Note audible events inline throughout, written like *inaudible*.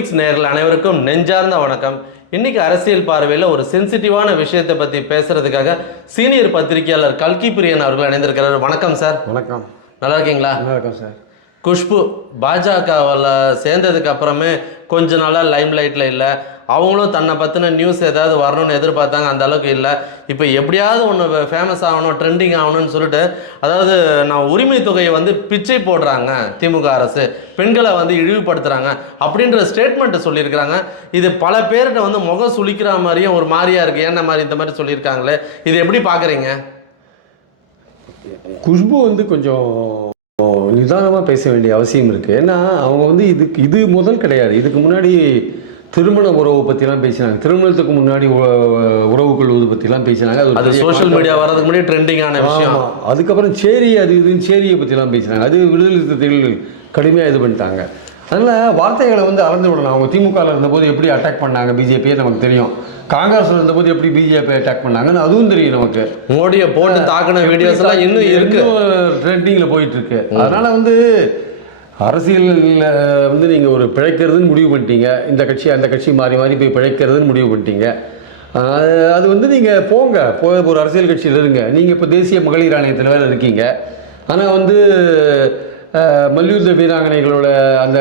கிளிபிக்ஸ் நேயர்கள் அனைவருக்கும் நெஞ்சார்ந்த வணக்கம். இன்னைக்கு அரசியல் பார்வையில் ஒரு சென்சிட்டிவான விஷயத்தை பற்றி பேசுறதுக்காக சீனியர் பத்திரிகையாளர் கல்கி பிரியன் அவர்கள் இணைந்திருக்கிறார். வணக்கம் சார் வணக்கம். நல்லா இருக்கீங்களா? நல்லா இருக்கேன் சார் குஷ்பு பாஜகவில் சேர்ந்ததுக்கு அப்புறமே கொஞ்ச நாளாக லைம் லைட்டில் இல்லை. அவங்களும் தன்னை பற்றின நியூஸ் ஏதாவது வரணும்னு எதிர்பார்த்தாங்க. அந்த அளவுக்கு இல்லை. இப்போ எப்படியாவது ஒன்று ஃபேமஸ் ஆகணும் ட்ரெண்டிங் ஆகணும்னு சொல்லிட்டு அதாவது நான் உரிமை தொகையை வந்து பிச்சை போடுறாங்க திமுக அரசு. பெண்களை வந்து இழிவுபடுத்துகிறாங்க அப்படின்ற ஸ்டேட்மெண்ட்டை சொல்லியிருக்கிறாங்க. இது பல பேர்கிட்ட வந்து முகம் சுளிக்கிற மாதிரியும் ஒரு மாதிரியாக இருக்குது ஏன்ன மாதிரி இந்த மாதிரி சொல்லியிருக்காங்களே? இது எப்படி பார்க்குறீங்க குஷ்பு வந்து கொஞ்சம் நிதானமாக பேச வேண்டிய அவசியம் இருக்குது ஏன்னா அவங்க வந்து இதுக்கு இது முதல் கிடையாது. இதுக்கு முன்னாடி திருமண உறவு பற்றிலாம் பேசினாங்க. திருமணத்துக்கு முன்னாடி உறவு கொள்வது பற்றிலாம் பேசினாங்க. அது சோஷியல் மீடியா வர்றதுக்கு முன்னாடி ட்ரெண்டிங்கான விஷயம். அதுக்கப்புறம் சேரி அது இதுன்னு சேரியை பற்றிலாம் பேசினாங்க. அது விடுதலை சிறுத்தைகள் கடுமையாக இது பண்ணிட்டாங்க. அதனால் வார்த்தைகளை வந்து அளந்து விடணும். அவங்க திமுகவில் இருந்தபோது எப்படி அட்டாக் பண்ணாங்க? பிஜேபியே நமக்கு தெரியும். காங்கிரஸில் இருந்தபோது எப்படி பிஜேபி அட்டாக் பண்ணாங்கன்னு அதுவும் தெரியும் நமக்கு. மோடியை போட்டு தாக்கின வீடியோஸ் எல்லாம் இன்னும் இருக்கு. ட்ரெண்டிங்கில் போயிட்டு இருக்கு அதனால வந்து அரசியலில் வந்து நீங்கள் ஒரு பிழைக்கிறதுன்னு முடிவு பண்ணிட்டீங்க. இந்த கட்சி அந்த கட்சி மாறி மாறி போய் பிழைக்கிறதுன்னு முடிவு பண்ணிட்டீங்க. அது வந்து நீங்கள் போங்க. போய் ஒரு அரசியல் கட்சியில் இருங்க. நீங்கள் இப்போ தேசிய மகளிர் ஆணையத்தில் வேறு இருக்கீங்க. ஆனால் வந்து மல்யுத்த வீராங்கனைகளோட அந்த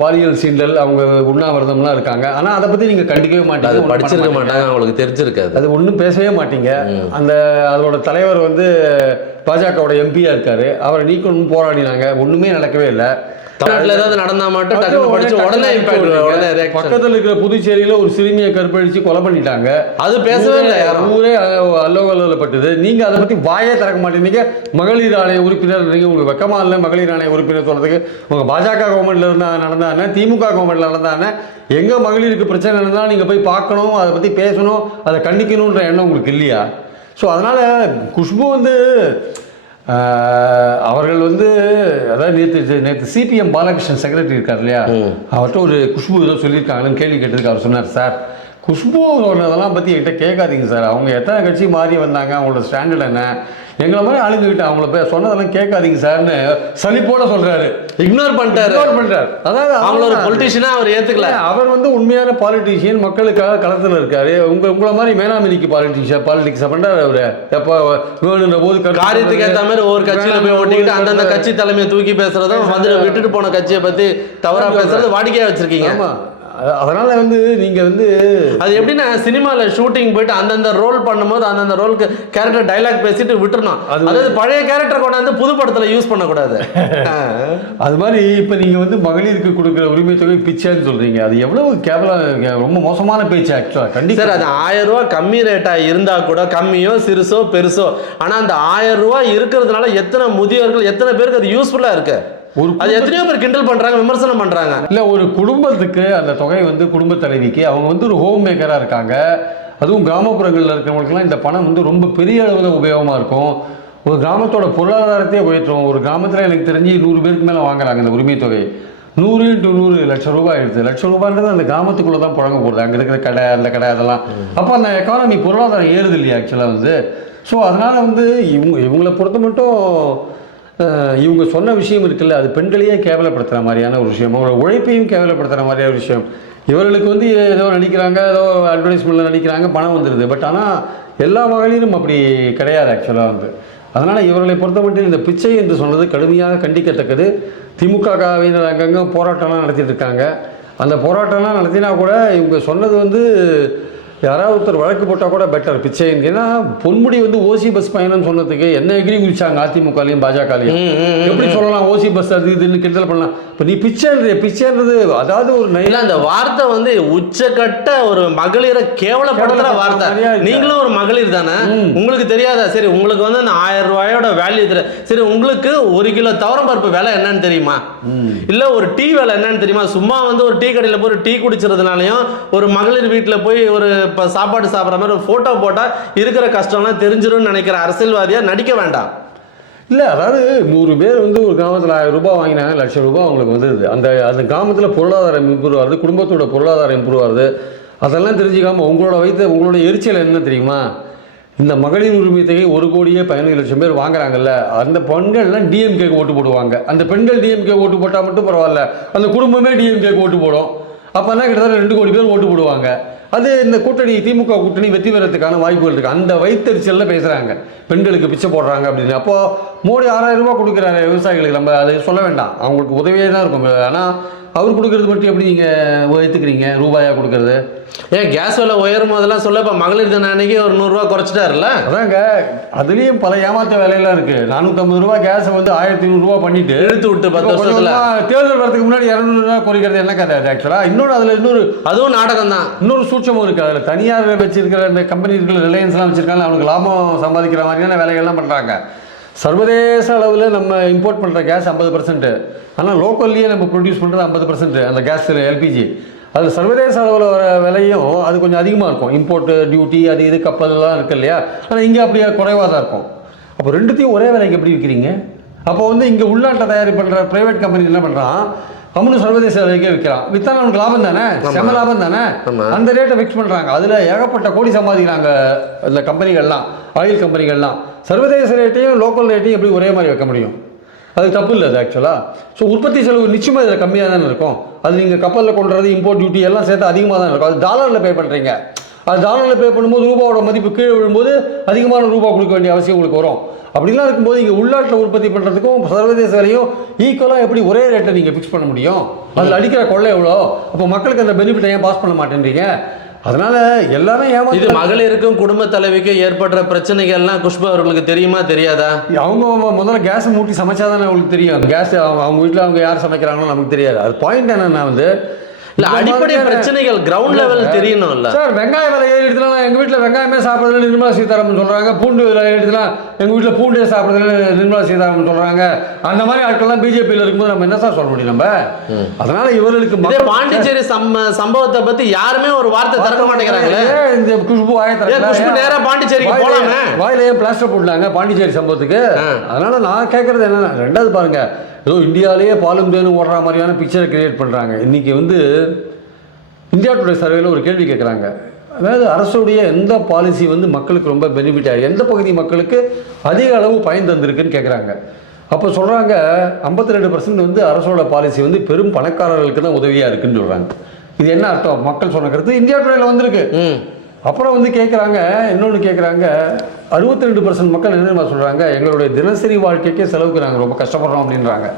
பாலியல் சீண்டல் அவங்க உண்ணாவிரதம்லாம் இருக்காங்க. ஆனால் அதை பற்றி நீங்கள் கண்டுக்கவே மாட்டீங்க. படிச்சிருக்க மாட்டீங்க. அவங்களுக்கு தெரிஞ்சிருக்காது. அது ஒன்றும் பேசவே மாட்டீங்க. அந்த அதோட தலைவர் வந்து பாஜகவோட எம்பியா இருக்காரு. அவரை நீக்கணும்னு போராடினாங்க. ஒண்ணுமே நடக்கவே இல்லை. தமிழ்நாட்டுல ஏதாவது நடந்தா மட்டும் டக்குனு படிச்சு உடனே இம்பாக்ட் உடனே. பக்கத்துல இருக்கிற புதுச்சேரியில ஒரு சிறுமியை கற்பழிச்சு கொலை பண்ணிட்டாங்க. அது பேசவே இல்லை யாரும். ஊரே அல்லோகல்லப்பட்டது. நீங்க அதை பத்தி வாயே திறக்க மாட்டேங்க மகளிர் ஆணைய உறுப்பினர் உங்களுக்கு வெக்கமா இல்லை மகளிர் ஆணைய உறுப்பினர் சொல்றதுக்கு உங்க பாஜக கவர்மெண்ட்ல இருந்தா நடந்தானே திமுக கவர்மெண்ட்ல நடந்தானே எங்க மகளிருக்கு பிரச்சனை இருந்தாலும் நீங்க போய் பார்க்கணும் அதை பத்தி பேசணும் அதை கண்டிக்கணுன்ற எண்ணம் உங்களுக்கு இல்லையா? ஸோ அதனால குஷ்பு வந்து அவர்கள் வந்து அதாவது நேற்று நேற்று சிபிஎம் பாலகிருஷ்ணன் செக்ரட்டரி இருக்கார் இல்லையா? அவர்கிட்ட ஒரு குஷ்பு ஏதோ சொல்லியிருக்காங்கன்னு கேள்வி கேட்டதுக்கு அவர் சொன்னார் சார் குஷ்பு சொன்னதெல்லாம் பற்றி என்கிட்ட கேட்காதீங்க சார். அவங்க எத்தனை கட்சி மாறி வந்தாங்க? அவங்களோட ஸ்டாண்டர்ட் என்ன? எங்களை மாதிரி ஆளுங்ககிட்ட அவங்கள போய் சொன்னதெல்லாம் கேட்காதீங்க சார்னு சலிப்போட சொல்றாரு. இக்னோர் பண்ணிட்டாரு. Ignore பண்றாரு அதாவது அவங்கள ஒரு பொலிட்டிஷியனா அவர் ஏத்துக்கல. அவர் வந்து உண்மையான பாலிட்டிஷியன் மக்களுக்காக களத்தில் இருக்காரு. உங்க உங்களை மாதிரி மேனாமினிக்கு பாலிட்டிஷியன் பாலிடிக்ஸ் பண்றாரு அவரு. எப்போ வேணுன்ற போது காரியத்துக்கு ஏத்த மாதிரி ஒவ்வொரு கட்சியில போய் ஓட்டிக்கிட்டு அந்தந்த கட்சி தலைமையை தூக்கி பேசுறதும் வந்து விட்டுட்டு போன கட்சியை பத்தி தவறா பேசுறது வாடிக்கையா வச்சிருக்கீங்க. ஆமா. அதனால வந்து நீங்க வந்து அது எப்படின்னா சினிமால ஷூட்டிங் போயிட்டு அந்தந்த ரோல் பண்ணும்போது அந்தந்த ரோலுக்கு கேரக்டர் டைலாக் பேசிட்டு விட்டுறணும். அது- அதாவது பழைய கேரக்டர் கொண்டாந்து புது படத்துல யூஸ் பண்ணக்கூடாது. *laughs* அது மாதிரி இப்போ நீங்க வந்து மகளிருக்கு கொடுக்குற உரிமை தொகை பிச்சைன்னு சொல்றீங்க. அது எவ்வளவு கேவலம் ரொம்ப மோசமான பேச்சு ஆக்சுவலா சார் கண்டிப்பா. அது ஆயிரம் ரூபாய் கம்மி ரேட்டா இருந்தா கூட கம்மியோ சிறுசோ பெருசோ ஆனா அந்த ஆயிரம் ரூபாய் இருக்கிறதுனால எத்தனை முதியோர்கள் எத்தனை பேருக்கு அது யூஸ்ஃபுல்லா இருக்கு? ஒரு அது எத்தனையோ பேர் கிண்டல் பண்றாங்க விமர்சனம் பண்றாங்க. இல்ல ஒரு குடும்பத்துக்கு அந்த தொகை வந்து குடும்ப தலைவிக்கு அவங்க வந்து ஒரு ஹோம் மேக்கரா இருக்காங்க. அதுவும் கிராமப்புறங்களில் இருக்கிறவங்களுக்குலாம் இந்த பணம் வந்து ரொம்ப பெரிய அளவில் உபயோகமாக இருக்கும். ஒரு கிராமத்தோட பொருளாதாரத்தையே உயர்த்தும். ஒரு கிராமத்தில் எனக்கு தெரிஞ்சு நூறு பேருக்கு மேலே வாங்குறாங்க இந்த உரிமை தொகை. நூறு இன்ட்டு நூறு லட்சம் ரூபாய் ஆயிடுது. லட்சம் ரூபான்றது அந்த கிராமத்துக்குள்ளே தான் புழங்க போகுது. அங்கே இருக்கிற கடை அந்த கடை அதெல்லாம். அப்போ அந்த எக்கானமி பொருளாதாரம் ஏறுது இல்லையா ஆக்சுவலாக வந்து? ஸோ அதனால் வந்து இவங்க இவங்களை பொறுத்த மட்டும் இவங்க சொன்ன விஷயம் இருக்குல்ல அது பெண்களையே கேவலப்படுத்துகிற மாதிரியான ஒரு விஷயம். அவங்களோட உழைப்பையும் கேவலப்படுத்துகிற மாதிரியான ஒரு விஷயம். இவர்களுக்கு வந்து ஏதோ நடிக்கிறாங்க ஏதோ அட்வர்டைஸ்மெண்ட்டில் நடிக்கிறாங்க பணம் வந்துடுது பட் ஆனால் எல்லா மகளிரும் அப்படி கிடையாது ஆக்சுவலாக வந்து. அதனால் இவர்களை பொறுத்தமட்டில் இந்த பிச்சை என்று சொன்னது கடுமையாக கண்டிக்கத்தக்கது. திமுக காவினர் அங்கங்கே போராட்டம்லாம் நடத்திட்டு இருக்காங்க. அந்த போராட்டம்லாம் நடத்தினா கூட இவங்க சொன்னது வந்து யாராவது ஒருத்தர் வழக்கு போட்டால் கூட பெட்டர் பிச்சை ஏன்னா பொன்முடி வந்து ஓசி பஸ் பயணம்னு சொன்னதுக்கு என்ன எகிரி குதிச்சாங்க அதிமுகலையும் பாஜகலையும். எப்படி சொல்லலாம் ஓசி பஸ் அது இதுன்னு கிண்டல் பண்ணலாம். இப்போ நீ பிச்சைன்றது பிச்சைன்றது அதாவது ஒரு இல்ல அந்த வார்த்தை வந்து உச்சக்கட்ட ஒரு மகளிரை கேவலப்படுத்துற வார்த்தை. நீங்களும் ஒரு மகளிர் தானே? உங்களுக்கு தெரியாதா? சரி உங்களுக்கு வந்து அந்த ஆயிரம் ரூபாயோட வேல்யூ தெரியும் சரி உங்களுக்கு ஒரு கிலோ துவரம் பருப்பு விலை என்னன்னு தெரியுமா? இல்ல ஒரு டீ விலை என்னன்னு தெரியுமா? சும்மா வந்து ஒரு டீ கடையில போய் ஒரு டீ குடிச்சதுனாலயும் ஒரு மகளிர் வீட்டுல போய் ஒரு இப்போ சாப்பாடு சாப்பிட்ற மாதிரி ஒரு ஃபோட்டோ போட்டால் இருக்கிற கஷ்டம்லாம் தெரிஞ்சிரும்னு நினைக்கிற அரசியல்வாதியாக நடிக்க வேண்டாம். இல்லை அதாவது நூறு பேர் வந்து ஒரு கிராமத்தில் ஆயிரம் ரூபாய் வாங்கினாங்க லட்சம் ரூபாய் அவங்களுக்கு வந்துடுது அந்த அந்த கிராமத்தில் பொருளாதாரம் இம்ப்ரூவ் ஆகுது குடும்பத்தோட பொருளாதாரம் இம்ப்ரூவ் ஆகுது அதெல்லாம் தெரிஞ்சுக்காமல் உங்களோட வைத்த உங்களோட எரிச்சல் என்ன தெரியுமா? இந்த மகளிர் உரிமை தொகை ஒரு கோடியே பதினஞ்சு லட்சம் பேர் வாங்குறாங்கல்ல அந்த பெண்கள்லாம் டிஎம்கேக்கு ஓட்டு போடுவாங்க. அந்த பெண்கள் டிஎம்கே ஓட்டு போட்டால் மட்டும் பரவாயில்ல அந்த குடும்பமே டிஎம்கேக்கு ஓட்டு போடும். அப்போல்லாம் கிட்டத்தட்ட ரெண்டு கோடி பேர் ஓட்டு போடுவாங்க. அது இந்த கூட்டணி திமுக கூட்டணி வெற்றி பெறத்துக்கான வாய்ப்புகள் இருக்குது அந்த வைத்தறிச்சலில் பேசுகிறாங்க பெண்களுக்கு பிச்சை போடுறாங்க அப்படின்னு. அப்போது மோடி ஆறாயிரம் ரூபாய் கொடுக்குறாரு விவசாயிகளுக்கு. நம்ம அதை சொல்ல வேண்டாம். அவங்களுக்கு உதவியே தான் இருக்கும். ஆனால் அவர் கொடுக்கறது மட்டும் எப்படி நீங்கள் ஏற்றுக்கிறீங்க ரூபாயா கொடுக்கறது? ஏன் கேஸ் விலை உயரும் போதெல்லாம் சொல்ல இப்போ மகளிர் தின அன்னைக்கு ஒரு நூறுரூவா குறைச்சிட்டாருல்ல? அதாங்க அதுலேயும் பல ஏமாத்த வேலையெல்லாம் இருக்குது நானூற்றம்பது ரூபா கேஸை வந்து ஆயிரத்தி நூறுரூவா பண்ணிட்டு இழுத்து விட்டு பத்து வருஷத்துல. தேர்தல் வரதுக்கு முன்னாடி இரநூறுவா குறைக்கிறது என்ன கதை அது ஆக்சுவலாக இன்னொரு அதில் இன்னொரு அதுவும் நாடகம் தான். இன்னொரு சூட்சமும் இருக்குது அதில் தனியார் வச்சிருக்கிற இந்த கம்பெனி இருக்கிற ரிலையன்ஸ்லாம் வச்சிருக்காங்க அவனுக்கு லாபம் சம்பாதிக்கிற மாதிரியான வேலைகள்லாம் பண்ணுறாங்க சர்வதேச அளவில் நம்ம இம்போர்ட் பண்ணுற கேஸ் ஐம்பது பர்சன்ட் ஆனால் லோக்கல்லையே நம்ம ப்ரொடியூஸ் பண்ணுறது ஐம்பது பர்சன்ட் அந்த கேஸ் எல்பிஜி அது சர்வதேச அளவில் வர விலையும் அது கொஞ்சம் அதிகமாக இருக்கும். இம்போர்ட்டு டியூட்டி அது இது கப்பல்லாம் இருக்குது இல்லையா? ஆனால் இங்கே அப்படியே குறைவாக தான் இருக்கும். அப்போ ரெண்டுத்தையும் ஒரே விலைக்கு எப்படி விற்கிறீங்க? அப்போ வந்து இங்கே உள்நாட்டை தயாரி பண்ணுற ப்ரைவேட் கம்பெனி என்ன பண்ணுறான் அவனு சர்வதேச விலைக்கே விற்கிறான். வித்தான அவனுக்கு லாபம் தானே? செம லாபம் தானே. அந்த ரேட்டை ஃபிக்ஸ் பண்ணுறாங்க அதில் ஏகப்பட்ட கோடி சம்பாதிக்கிறாங்க இந்த கம்பெனிகள்லாம் ஆயில் கம்பெனிகள்லாம். சர்வதேச ரேட்டையும் லோக்கல் ரேட்டையும் எப்படி ஒரே மாதிரி வைக்க முடியும்? அது தப்பு இல்லை அது ஆக்சுவலாக ஸோ உற்பத்தி செலவு நிச்சயமாக இதில் கம்மியாக தானே இருக்கும்? அது நீங்கள் கப்பலில் கொண்டு வரது இம்போர்ட் டியூட்டி எல்லாம் சேர்த்து அதிகமாக தான் இருக்கும்? அது டாலரில் பே பண்ணுறீங்க அது டாலரில் பே பண்ணும்போது ரூபாவோட மதிப்பு கீழே விழும்போது அதிகமான ரூபா கொடுக்க வேண்டிய அவசியம் உங்களுக்கு வரும். அப்படிலாம் இருக்கும்போது இங்கே உள்நாட்டில் உற்பத்தி பண்ணுறதுக்கும் சர்வதேச விலையும் ஈக்குவலாக எப்படி ஒரே ரேட்டை நீங்கள் ஃபிக்ஸ் பண்ண முடியும்? அதில் அடிக்கிற கொள்ளை எவ்வளோ? அப்போ மக்களுக்கு அந்த பெனிஃபிட்டை ஏன் பாஸ் பண்ண மாட்டேன்றீங்க? அதனால எல்லாமே இது ஏமாத்து மகளிருக்கும் குடும்ப தலைவிக்கும் ஏற்படுற பிரச்சனைகள்லாம் குஷ்பு அவர்களுக்கு தெரியுமா தெரியாதா? அவங்க முதல்ல கேஸ் மூட்டி சமைச்சாதானே அவங்களுக்கு தெரியும். கேஸ் அவங்க அவங்க வீட்டில் அவங்க யார் சமைக்கிறாங்களோ நமக்கு தெரியாது. அது பாயிண்ட் என்னன்னா வந்து இல்ல அடிப்படை பிரச்சனைகள் கிரவுண்ட் லெவல் தெரியணும்ல. சார் வெங்காய விலை எடுத்துலாம் எங்கள் வீட்டில் வெங்காயமே சாப்பிட்றதுல நிர்மலா சீதாராமன் சொல்கிறாங்க பூண்டு விலை எடுத்துலாம் எங்கள் வீட்டில் பூண்டே சாப்பிட்றதுல நிர்மலா சீதாராமன் சொல்கிறாங்க அந்த மாதிரி ஆட்கள்லாம் பிஜேபியில் இருக்கும்போது நம்ம என்ன சார் சொல்ல முடியும் நம்ம? அதனால இவர்களுக்கு இதே பாண்டிச்சேரி சம்ம சம்பவத்தை பத்தி யாருமே ஒரு வார்த்தை திறக்க மாட்டேங்கிறாங்களே? இந்த குஷ்பு? குஷ்பு நேரா பாண்டிச்சேரிக்கு போலாமே? வாயில ஏன் பிளாஸ்டர் போட்டாங்க பாண்டிச்சேரி சம்பவத்துக்கு. அதனால நான் கேட்கறது என்னன்னா ரெண்டாவது பாருங்க. ஏதோ இந்தியாவிலேயே பாலும் தேனும் ஓடுற மாதிரியான பிக்சரை கிரியேட் பண்ணுறாங்க இன்றைக்கி வந்து இந்தியா டுடே சர்வேல ஒரு கேள்வி கேட்குறாங்க அதாவது அரசுடைய எந்த பாலிசி வந்து மக்களுக்கு ரொம்ப பெனிஃபிட் ஆகுது? எந்த பகுதி மக்களுக்கு அதிக அளவு பயன் தந்திருக்குன்னு கேட்குறாங்க அப்போ சொல்கிறாங்க ஐம்பத்தி ரெண்டு பர்சன்ட் வந்து அரசோட பாலிசி வந்து பெரும் பணக்காரர்களுக்கு தான் உதவியாக இருக்குன்னு சொல்கிறாங்க இது என்ன அர்த்தம்? மக்கள் சொன்ன கருத்து இந்தியா டுடேல வந்திருக்கு. அப்புறம் வந்து கேட்குறாங்க இன்னொன்று கேட்குறாங்க அறுபத்தி ரெண்டு பர்சன்ட் மக்கள் என்ன சொல்கிறாங்க எங்களுடைய தினசரி வாழ்க்கைக்கே செலவுக்கு நாங்கள் ரொம்ப கஷ்டப்படுறோம் அப்படின்றாங்க.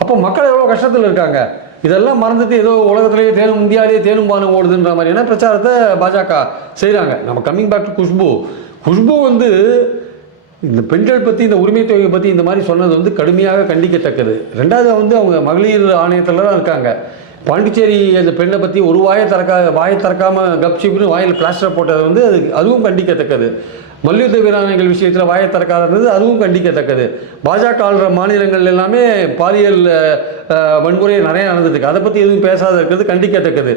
அப்போ மக்கள் எவ்வளோ கஷ்டத்தில் இருக்காங்க? இதெல்லாம் மறந்துட்டு ஏதோ உலகத்திலேயே தேனும் இந்தியாவிலேயே தேனும் பானம் ஓடுதுன்ற மாதிரியான பிரச்சாரத்தை பாஜக செய்கிறாங்க நம்ம coming back to Khushbu. Khushbu வந்து இந்த பெண்கள் பற்றி இந்த உரிமை தொகையை பற்றி இந்த மாதிரி சொன்னது வந்து கடுமையாக கண்டிக்கத்தக்கது. ரெண்டாவது வந்து அவங்க மகளிர் ஆணையத்தில் தான் இருக்காங்க. பாண்டிச்சேரி அந்த பெண்ணை பற்றி ஒரு வாயை திறக்கா வாயை திறக்காமல் கப்சிப்னு வாயில் பிளாஸ்டர் போட்டது வந்து அது அதுவும் கண்டிக்கத்தக்கது. மல்யுத்த வீராங்கனைகள் விஷயத்தில் வாயை திறக்காதது அதுவும் கண்டிக்கத்தக்கது. பாஜக ஆளுற மாநிலங்கள் எல்லாமே பாலியல் வன்முறை நிறைய நடந்துருக்கு. அதை பற்றி எதுவும் பேசாத இருக்கிறது கண்டிக்கத்தக்கது.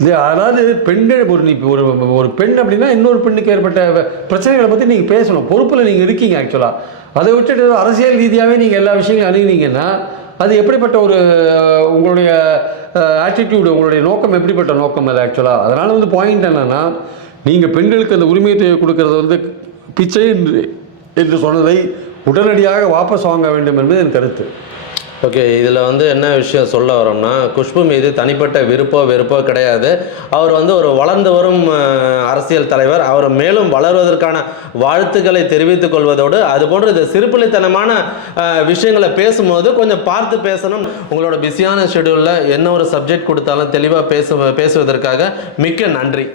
இது அதாவது பெண்கள் ஒரு நீ ஒரு ஒரு பெண் அப்படின்னா இன்னொரு பெண்ணுக்கு ஏற்பட்ட பிரச்சனைகளை பற்றி நீங்கள் பேசணும். பொறுப்பில் நீங்கள் இருக்கீங்க ஆக்சுவலாக அதை விட்டுட்டு அரசியல் ரீதியாகவே நீங்கள் எல்லா விஷயங்களும் அணுகினீங்கன்னா அது எப்படிப்பட்ட ஒரு உங்களுடைய ஆட்டிடியூடு உங்களுடைய நோக்கம் எப்படிப்பட்ட நோக்கம் அது ஆக்சுவலாக அதனால் வந்து பாயிண்ட் என்னென்னா நீங்கள் பெண்களுக்கு அந்த உரிமையை கொடுக்கறது வந்து பிச்சை என்று என்று சொன்னதை உடனடியாக வாபஸ் வாங்க வேண்டும் என்பது என் கருத்து. ஓகே இதில் வந்து என்ன விஷயம் சொல்ல வரோம்னா குஷ்பு மீது தனிப்பட்ட விருப்போ வெறுப்போ கிடையாது. அவர் வந்து ஒரு வளர்ந்து வரும் அரசியல் தலைவர். அவர் மேலும் வளர்வதற்கான வாழ்த்துக்களை தெரிவித்துக் கொள்வதோடு அது போன்ற இந்த சிறுபிள்ளைத்தனமான விஷயங்களை பேசும்போது கொஞ்சம் பார்த்து பேசணும். உங்களோட பிஸியான ஷெடியூலில் என்ன ஒரு சப்ஜெக்ட் கொடுத்தாலும் தெளிவாக பேசு பேசுவதற்காக மிக்க நன்றி.